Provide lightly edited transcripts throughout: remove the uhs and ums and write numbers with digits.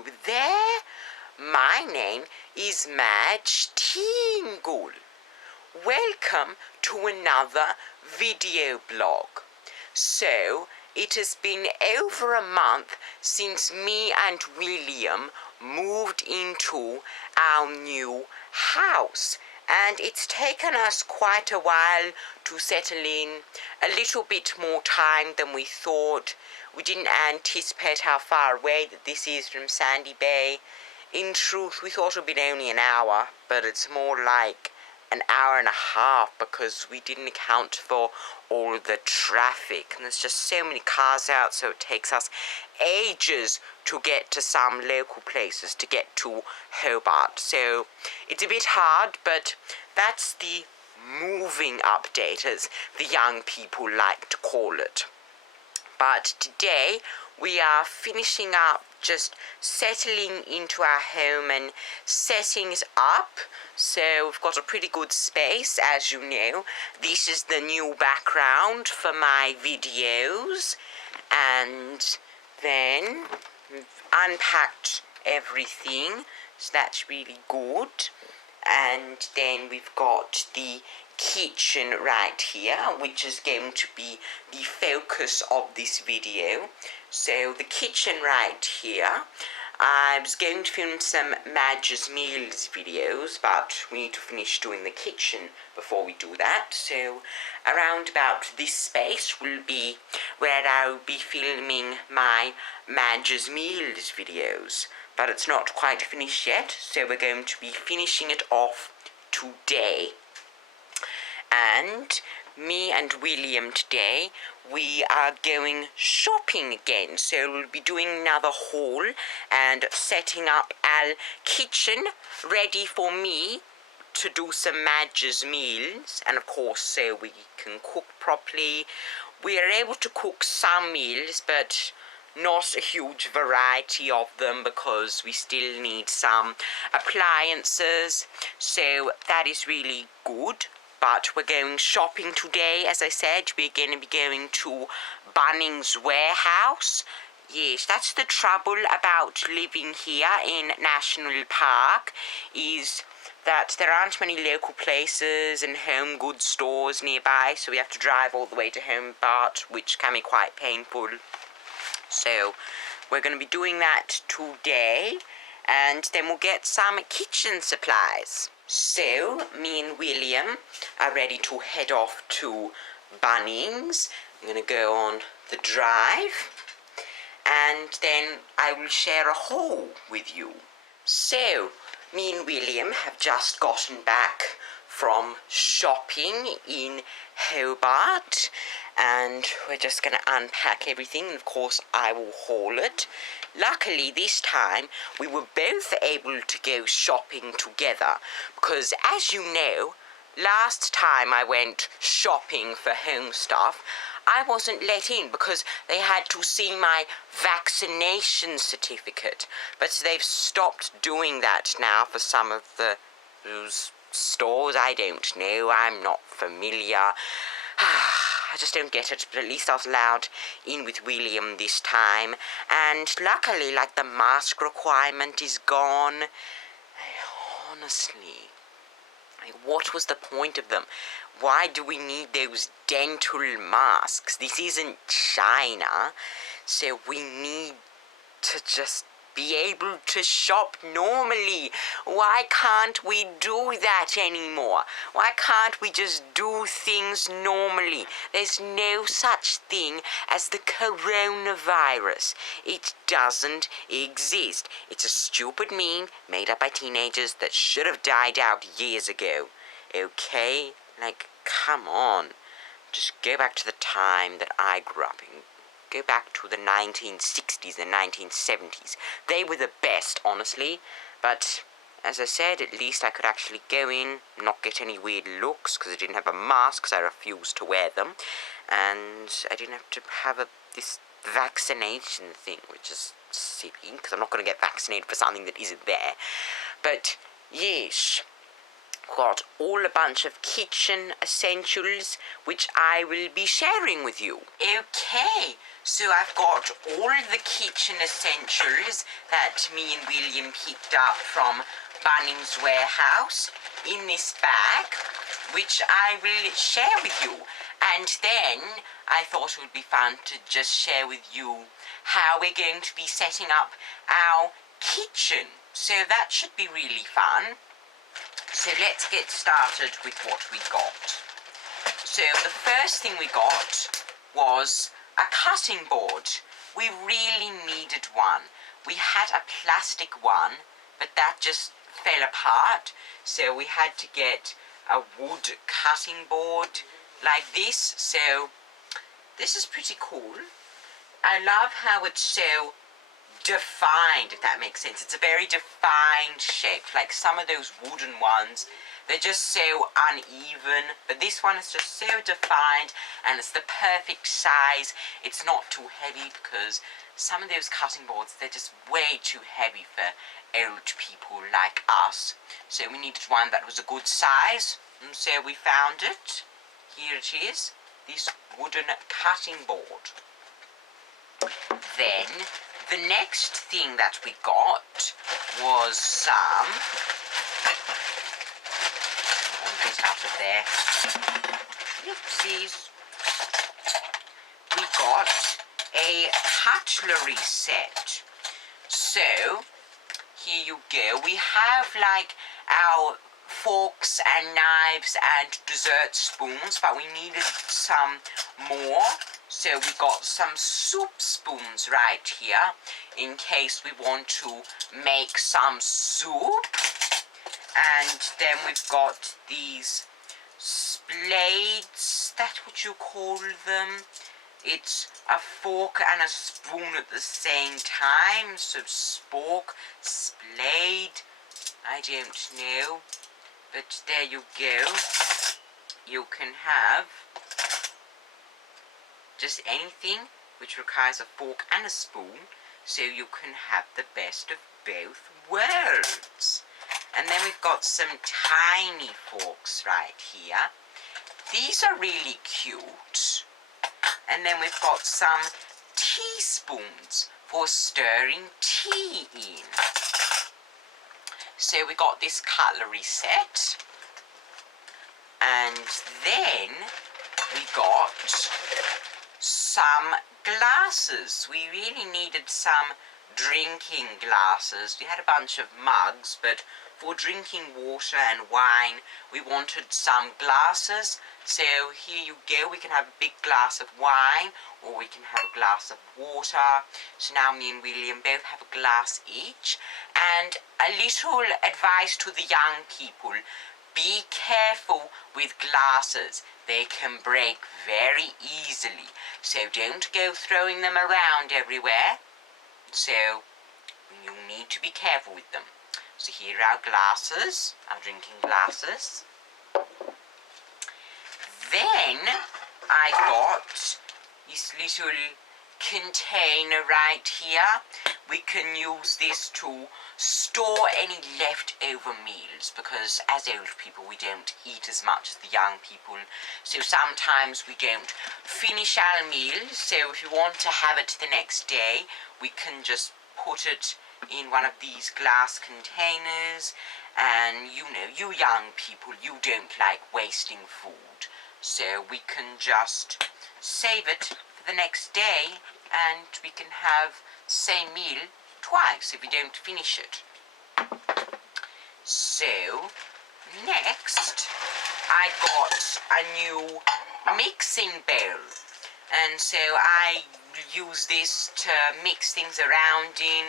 hello there. My name is Madge Tingle. Welcome to another video blog. So, it has been over a month since me and William moved into our new house, and it's taken us quite a while to settle in, a little bit more time than we thought. We didn't anticipate how far away that this is from Sandy Bay. In truth, we thought it would be only an hour, but it's more like an hour and a half because we didn't account for all the traffic, and there's just so many cars out, so it takes us ages to get to some local places, to get to Hobart. So it's a bit hard, but that's the moving update, as the young people like to call it. But today we are finishing up, just settling into our home and setting it up. So we've got a pretty good space, as you know. This is the new background for my videos. And then we've unpacked everything, so that's really good. And then we've got the kitchen right here, which is going to be the focus of this video. So the kitchen right here, I was going to film some Madge's Meals videos, but we need to finish doing the kitchen before we do that. So around about this space will be where I'll be filming my Madge's Meals videos, but it's not quite finished yet, so we're going to be finishing it off today. And me and William today, we are going shopping again. So we'll be doing another haul and setting up our kitchen ready for me to do some Madge's Meals. And of course, so we can cook properly. We are able to cook some meals, but not a huge variety of them because we still need some appliances. So that is really good. But we're going shopping today, as I said. We're going to be going to Bunnings Warehouse. Yes, that's the trouble about living here in National Park, is that there aren't many local places and home goods stores nearby, so we have to drive all the way to Hobart, which can be quite painful. So we're going to be doing that today, and then we'll get some kitchen supplies. So, me and William are ready to head off to Bunnings. I'm going to go on the drive, and then I will share a haul with you. So, me and William have just gotten back from shopping in Hobart, and we're just going to unpack everything, and of course I will haul it. Luckily this time we were both able to go shopping together, because as you know, last time I went shopping for home stuff, I wasn't let in because they had to see my vaccination certificate. But they've stopped doing that now for some of those stores. I don't know, I'm not familiar. I just don't get it, but at least I was allowed in with William this time. And luckily, like, the mask requirement is gone. Honestly, what was the point of them? Why do we need those dental masks? This isn't China, so we need to just be able to shop normally. Why can't we do that anymore? Why can't we just do things normally? There's no such thing as the coronavirus. It doesn't exist. It's a stupid meme made up by teenagers that should have died out years ago. Okay? Like, come on. Just go back to the time that I grew up in. Go back to the 1960s and 1970s. They were the best, honestly. But, as I said, at least I could actually go in, not get any weird looks, because I didn't have a mask, because I refused to wear them. And I didn't have to have this vaccination thing, which is silly, because I'm not going to get vaccinated for something that isn't there. But, yes, got all a bunch of kitchen essentials which I will be sharing with you. Okay, so I've got all the kitchen essentials that me and William picked up from Bunnings Warehouse in this bag, which I will share with you. And then I thought it would be fun to just share with you how we're going to be setting up our kitchen. So that should be really fun. So let's get started with what we got. So the first thing we got was a cutting board. We really needed one. We had a plastic one, but that just fell apart. So we had to get a wood cutting board like this. So this is pretty cool. I love how it's so defined, if that makes sense. It's a very defined shape. Like some of those wooden ones, they're just so uneven, but this one is just so defined, and it's the perfect size. It's not too heavy, because some of those cutting boards, they're just way too heavy for old people like us. So we needed one that was a good size, and so we found it. Here it is, this wooden cutting board. Then the next thing that we got was some, get out of there, oopsies, we got a cutlery set. So here you go, we have like our forks and knives and dessert spoons, but we needed some more. So we got some soup spoons right here in case we want to make some soup. And then we've got these splades, that's what you call them. It's a fork and a spoon at the same time. So spork, splade, I don't know. But there you go. You can have just anything which requires a fork and a spoon, so you can have the best of both worlds. And then we've got some tiny forks right here. These are really cute. And then we've got some teaspoons for stirring tea in. So we got this cutlery set. And then we got some glasses. We really needed some drinking glasses. We had a bunch of mugs, but for drinking water and wine, we wanted some glasses. So here you go. We can have a big glass of wine, or we can have a glass of water. So now me and William both have a glass each. And a little advice to the young people: be careful with glasses. They can break very easily. So don't go throwing them around everywhere. So you need to be careful with them. So here are our glasses, our drinking glasses. Then I got this little container right here. We can use this to store any leftover meals, because as old people we don't eat as much as the young people, so sometimes we don't finish our meals. So if you want to have it the next day, we can just put it in one of these glass containers. And you know, you young people, you don't like wasting food, so we can just save it for the next day, and we can have same meal twice if we don't finish it. So next I got a new mixing bowl, and so I use this to mix things around in.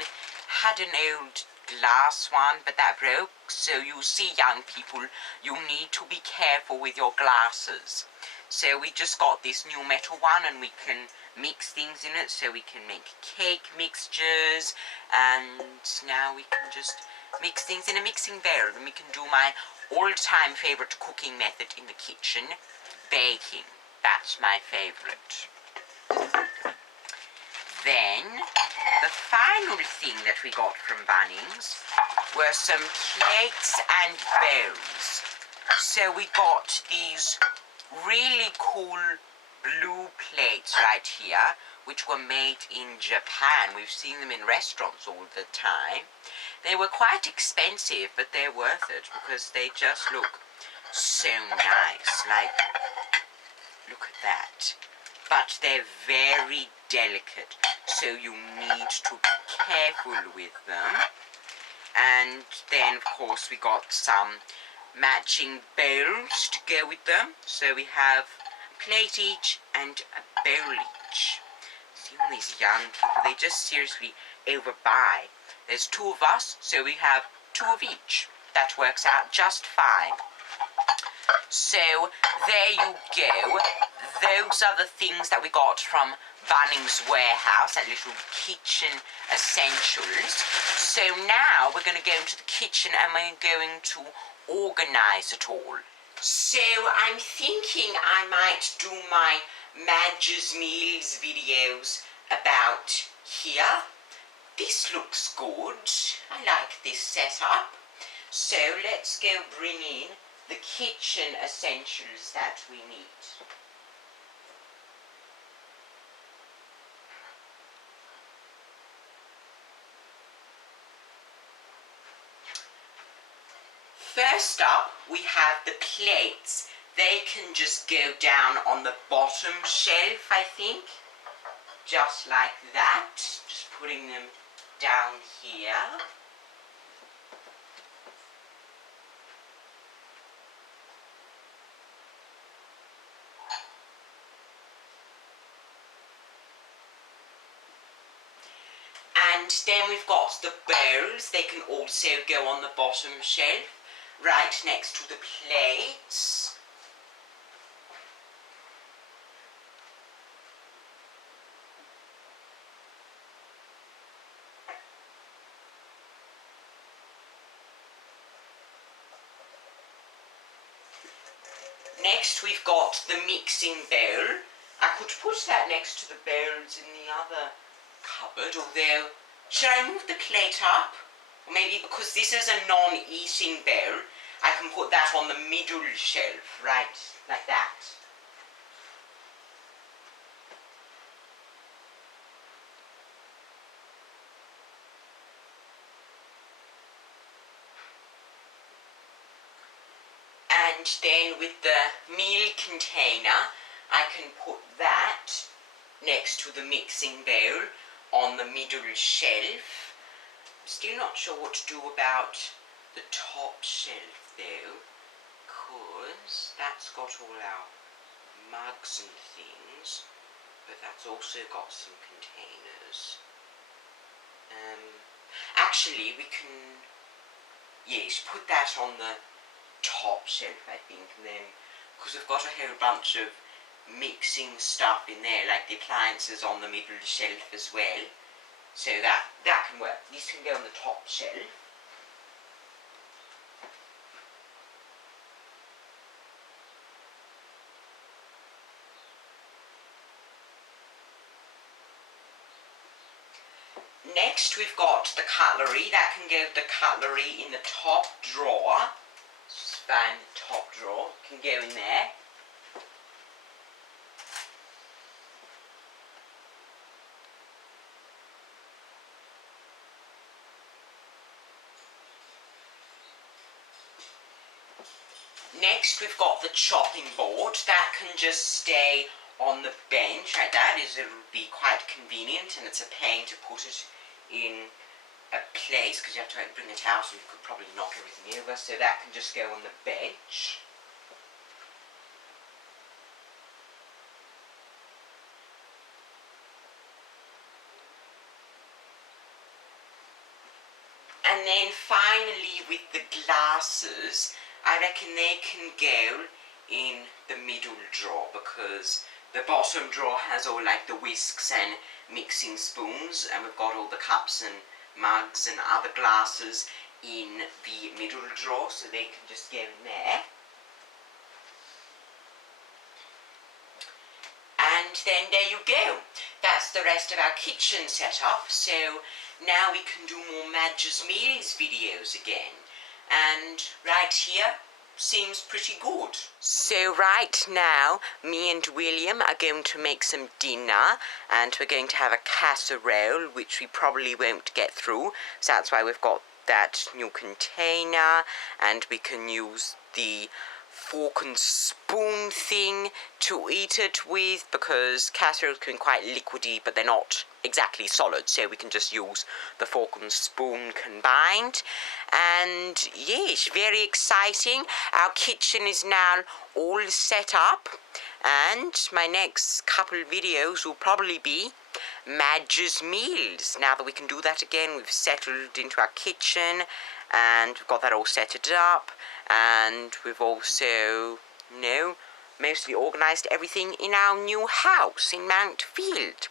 Had an old glass one, but that broke. So you see, young people, you need to be careful with your glasses. So we just got this new metal one, and we can mix things in it. So we can make cake mixtures, and now we can just mix things in a mixing bowl. And we can do my all-time favorite cooking method in the kitchen, baking. That's my favorite. Then the final thing that we got from Bunnings were some plates and bowls. So we got these really cool blue plates right here, which were made in Japan. We've seen them in restaurants all the time. They were quite expensive, but they're worth it because they just look so nice. Like, look at that. But they're very delicate, so you need to be careful with them. And then, of course, we got some matching bowls to go with them. So we have a plate each and a bowl each. See all these young people, they just seriously overbuy. There's two of us, so we have two of each. That works out just fine. So there you go. Those are the things that we got from Bunnings Warehouse, that little kitchen essentials. So now we're going to go into the kitchen and we're going to organize it all. So I'm thinking I might do my Madge's Meals videos about here. This looks good. I like this setup. So let's go bring in the kitchen essentials that we need. First up, we have the plates. They can just go down on the bottom shelf, I think. Just like that. Just putting them down here. And then we've got the bowls. They can also go on the bottom shelf, right next to the plates. Next we've got the mixing bowl. I could put that next to the bowls in the other cupboard, although, should I move the plate up? Or maybe because this is a non-eating bowl, I can put that on the middle shelf, right, like that. And then with the meal container, I can put that next to the mixing bowl on the middle shelf. I'm still not sure what to do about the top shelf though, because that's got all our mugs and things, but that's also got some containers. Actually we can, yes, put that on the top shelf I think, and then, because we've got a whole bunch of mixing stuff in there, like the appliances on the middle shelf as well, so that can work. These can go on the top shelf. Next we've got the cutlery. That can go the cutlery in the top drawer. Just find the top drawer, can go in there. Next we've got the chopping board. That can just stay on the bench like that. It would be quite convenient, and it's a pain to put it in a place because you have to bring it out and you could probably knock everything over, so that can just go on the bench. And then finally with the glasses, I reckon they can go in the middle drawer, because the bottom drawer has all like the whisks and mixing spoons, and we've got all the cups and mugs and other glasses in the middle drawer, so they can just go in there. And then there you go. That's the rest of our kitchen setup. So now we can do more Madge's Meals videos again. And right here, seems pretty good. So right now, me and William are going to make some dinner, and we're going to have a casserole, which we probably won't get through, so that's why we've got that new container, and we can use the fork and spoon thing to eat it with, because casseroles can be quite liquidy, but they're not exactly solid, so we can just use the fork and spoon combined. And yes, very exciting. Our kitchen is now all set up, and my next couple videos will probably be Madge's meals. Now that we can do that again, we've settled into our kitchen and we've got that all set it up, and we've also, mostly organised everything in our new house in Mount Field.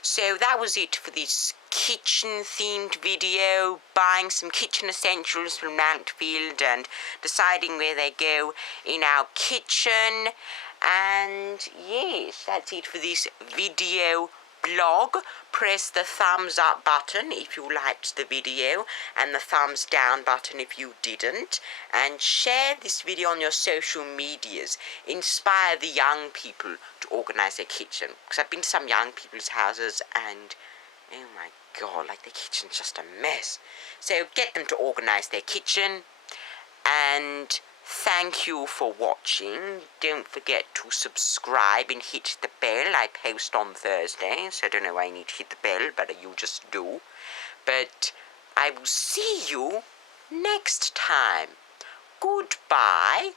So that was it for this kitchen themed video, buying some kitchen essentials from Mount Field and deciding where they go in our kitchen. And yes, that's it for this video blog. Press the thumbs up button if you liked the video, and the thumbs down button if you didn't, and share this video on your social medias. Inspire the young people to organise their kitchen, because I've been to some young people's houses and oh my god, like their kitchen's just a mess. So get them to organise their kitchen, and thank you for watching. Don't forget to subscribe and hit the bell. I post on Thursdays. I don't know why I need to hit the bell, but you just do. But I will see you next time. Goodbye.